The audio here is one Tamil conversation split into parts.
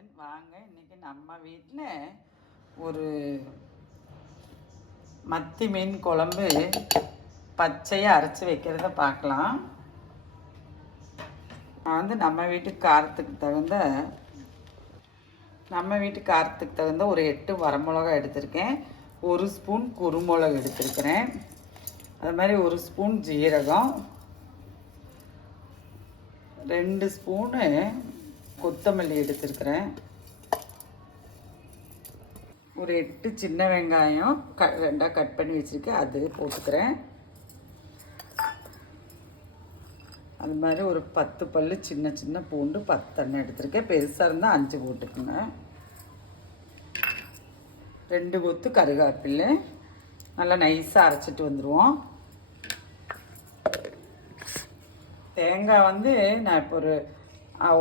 கிச்சன். வாங்க இன்றைக்கி நம்ம வீட்டில் ஒரு மத்தி மீன் குழம்பு பச்சையாக அரைச்சி வைக்கிறத பார்க்கலாம். நான் வந்து நம்ம வீட்டு காரத்துக்கு தகுந்த ஒரு 8 வரமிளகா எடுத்திருக்கேன். 1 ஸ்பூன் குருமிளகு எடுத்திருக்கிறேன். அது மாதிரி 1 ஸ்பூன் ஜீரகம், 2 ஸ்பூனு கொத்தமல்லி எடுத்துருக்கிறேன். ஒரு 8 சின்ன வெங்காயம் ரெண்டாக கட் பண்ணி வச்சுருக்கேன், அது போட்டுக்கிறேன். அது மாதிரி ஒரு 10 பல் சின்ன சின்ன பூண்டு 10 எடுத்துருக்கேன். பெருசாக இருந்தால் 5 போட்டுக்குங்க. 2 கொத்து கருவேப்பிலை. நல்லா நைஸாக அரைச்சிட்டு வந்துடுவோம். தேங்காய் வந்து நான் இப்போ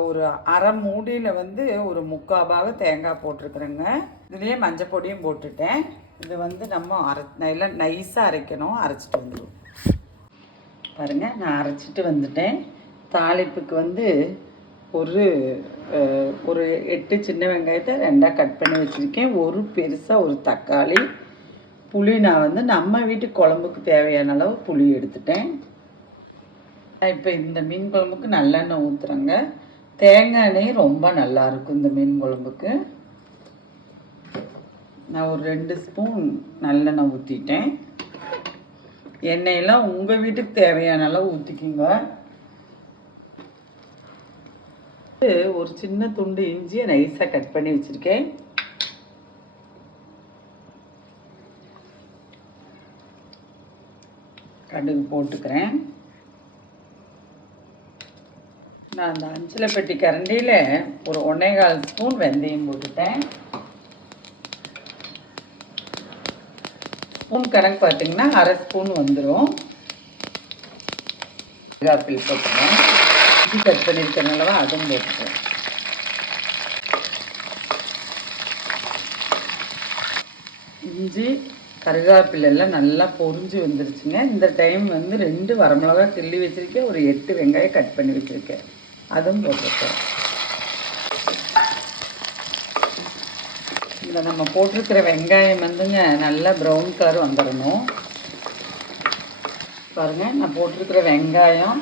ஒரு அரை மூடியில் வந்து ஒரு 3/4 பாகம் தேங்காய் போட்டிருக்குறேங்க. இதுலேயே மஞ்சள் பொடியும் போட்டுட்டேன். இது வந்து நம்ம நல்லா நைஸாக அரைக்கணும். அரைச்சிட்டு வந்துடுவோம். பாருங்கள், நான் அரைச்சிட்டு வந்துட்டேன். தாளிப்புக்கு வந்து ஒரு 8 சின்ன வெங்காயத்தை ரெண்டாக கட் பண்ணி வச்சுருக்கேன். ஒரு பெருசாக ஒரு தக்காளி, புளி நான் வந்து நம்ம வீட்டு குழம்புக்கு தேவையான அளவு புளி எடுத்துட்டேன். இப்போ இந்த மீன் குழம்புக்கு நல்லெண்ணெய் ஊற்றுறேங்க. தேங்காய் எண்ணெய் ரொம்ப நல்லாயிருக்கும் இந்த மீன் குழம்புக்கு. நான் ஒரு 2 ஸ்பூன் நல்லெண்ணெய் ஊற்றிட்டேன். எண்ணெயெல்லாம் உங்கள் வீட்டுக்கு தேவையான அளவு ஊற்றிக்கிங்க. ஒரு சின்ன துண்டு இஞ்சியை நைஸாக கட் பண்ணி வச்சுருக்கேன். கடுகு போட்டுக்கிறேன். நான் அந்த அஞ்சில் பெட்டி கரண்டியில் ஒரு 1.25 ஸ்பூன் வெந்தயம் போட்டுட்டேன். ஸ்பூன் கணக்கு பார்த்தீங்கன்னா அரை ஸ்பூன் வந்துடும். கருவேப்பிலை போட்டுக்கிறேன். இஞ்சி கட் பண்ணியிருக்கிறனால அதுவும் போட்டுக்கிறேன். இஞ்சி கருவேப்பிலை எல்லாம் நல்லா பொரிஞ்சு வந்துருச்சுங்க. இந்த டைம் வந்து 2 வரமிளகா கிள்ளி வச்சுருக்கேன். ஒரு 8 வெங்காயம் கட் பண்ணி வச்சுருக்கேன், அதுவும் போட்டிருக்கேன். இதில் நம்ம போட்டிருக்கிற வெங்காயம் வந்துங்க நல்லா ப்ரௌன் கலர் வந்துடணும். பாருங்கள், நான் போட்டிருக்கிற வெங்காயம்,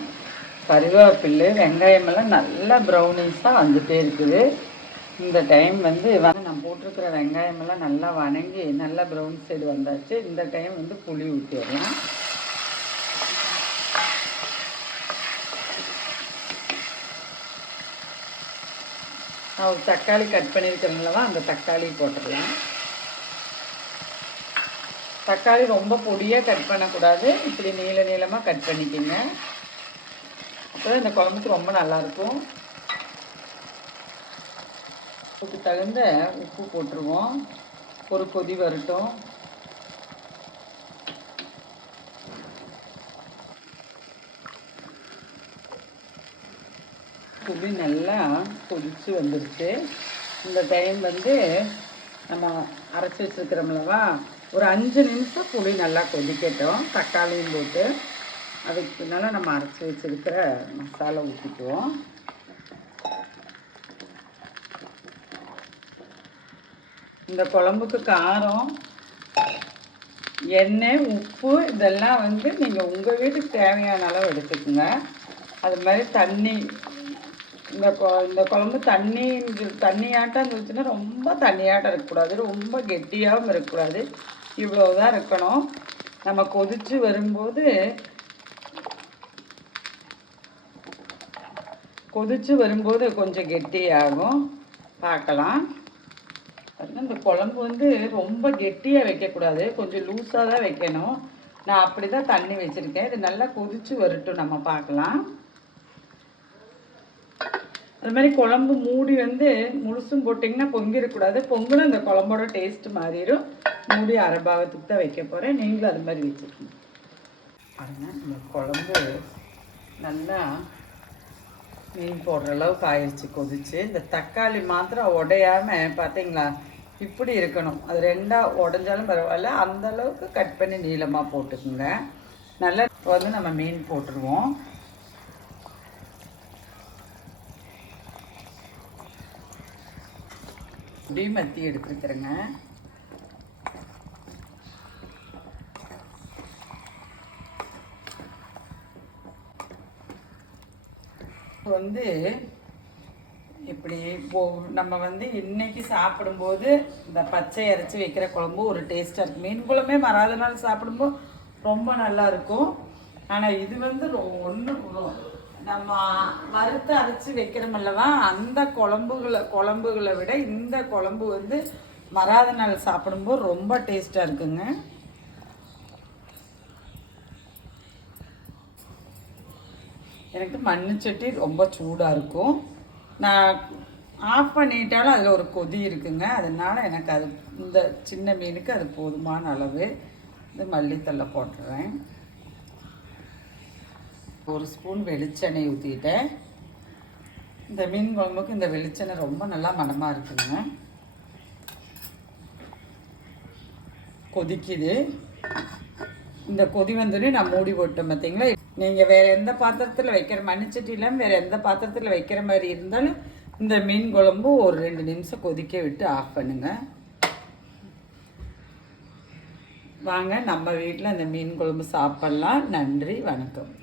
கருவேப்பிலை, வெங்காயமெல்லாம் நல்லா ப்ரௌனிஷாக வந்துகிட்டே இருக்குது. இந்த டைம் வந்து நான் போட்டிருக்கிற வெங்காயமெல்லாம் நல்லா வணங்கி நல்லா ப்ரௌன் சைடு வந்தாச்சு. இந்த டைம் வந்து புளி ஊற்றிடலாம். நான் ஒரு தக்காளி கட் பண்ணியிருக்கிறதுனால அந்த தக்காளி போட்டுடலாம். தக்காளி ரொம்ப பொடியாக கட் பண்ணக்கூடாது. இப்படி நீள நீளமாக கட் பண்ணிக்கோங்க. அப்போ இந்த குழம்புக்கு ரொம்ப நல்லாயிருக்கும். அதுக்கு தகுந்த உப்பு போட்டுருவோம். ஒரு கொதி வரட்டும். புளி நல்லா கொதிச்சு வந்துருச்சு. இந்த டைம் வந்து நம்ம அரைச்சி வச்சுருக்கிறோம்லவா, ஒரு 5 நிமிஷம் புளி நல்லா கொதிக்கட்டும். தக்காளியும் போட்டு அதுக்கு பின்னால் நம்ம அரைச்சி வச்சுருக்கிற மசாலா ஊற்றிக்குவோம். இந்த குழம்புக்கு காரம், எண்ணெய், உப்பு இதெல்லாம் வந்து நீங்கள் உங்கள் வீட்டுக்கு தேவையான அளவு எடுத்துக்கோங்க. அது மாதிரி தண்ணி, இந்த குழம்பு தண்ணியாட்டம் இருந்துச்சுன்னா ரொம்ப தண்ணியாட்டம் இருக்கக்கூடாது, ரொம்ப கெட்டியாகவும் இருக்கக்கூடாது. இவ்வளோதான் இருக்கணும். நம்ம கொதித்து வரும்போது கொஞ்சம் கெட்டியாகும். பார்க்கலாம். இந்த குழம்பு வந்து ரொம்ப கெட்டியாக வைக்கக்கூடாது, கொஞ்சம் லூஸாக தான் வைக்கணும். நான் அப்படி தான் தண்ணி வச்சுருக்கேன். இது நல்லா கொதித்து வரட்டும், நம்ம பார்க்கலாம். அது மாதிரி குழம்பு மூடி வந்து முழுசும் போட்டிங்கன்னா பொங்கிடக்கூடாது. பொங்கலும் இந்த குழம்போட டேஸ்ட்டு மாறிடும். மூடி அரை பாகத்துக்கு தான் வைக்க போகிறேன். நீங்களும் அது மாதிரி வச்சுக்கணும். பாருங்கள், இந்த குழம்பு நல்லா மீன் போடுற அளவுக்கு ஆயிடுச்சு கொதிச்சு. இந்த தக்காளி மாத்திரம் உடையாமல் பார்த்தீங்களா இப்படி இருக்கணும். அது 2ஆக உடஞ்சாலும் பரவாயில்ல, அந்தளவுக்கு கட் பண்ணி நீளமாக போட்டுக்குங்க. நல்லா வந்து நம்ம மீன் போட்டுருவோம். அப்படியே மத்தி எடுத்துக்கிறேங்க. வந்து இப்படி நம்ம வந்து இன்னைக்கு சாப்பிடும்போது இந்த பச்சை இறைச்சி வைக்கிற குழம்பு ஒரு டேஸ்ட்டாக இருக்கும். மீன் குழம்பே மறாத நாள் சாப்பிடும்போது ரொம்ப நல்லா இருக்கும். ஆனால் இது வந்து ஒன்று நம்ம வறுத்து அரைச்சி வைக்கிறோமல்லவா, அந்த குழம்புகளை விட இந்த குழம்பு வந்து மறாத நாள் சாப்பிடும்போது ரொம்ப டேஸ்ட்டாக இருக்குங்க. எனக்கு மண்ணுச்சட்டி ரொம்ப சூடாக இருக்கும். நான் ஆஃப் பண்ணிட்டாலும் அதில் ஒரு கொதி இருக்குங்க. அதனால் எனக்கு அது இந்த சின்ன மீனுக்கு அது போதுமான அளவு. இந்த மல்லித்தலை போட்டுறேன். ஒரு ஸ்பூன் வெளிச்செண்ணெய் ஊற்றிட்டேன். இந்த மீன் குழம்புக்கு இந்த வெளிச்செண்ணெய் ரொம்ப நல்லா மணமாக இருக்குங்க. கொதிக்குது. இந்த கொதி வந்தோடனே நான் மூடி போட்டேன். பார்த்தீங்களா? நீங்கள் வேறு எந்த பாத்திரத்தில் வைக்கிற மண்ணுச்சட்டியிலும் வேறு எந்த பாத்திரத்தில் வைக்கிற மாதிரி இருந்தாலும் இந்த மீன் குழம்பு ஒரு 2 நிமிஷம் கொதிக்க விட்டு ஆஃப் பண்ணுங்க. வாங்க நம்ம வீட்டில் இந்த மீன் குழம்பு சாப்பிட்லாம். நன்றி, வணக்கம்.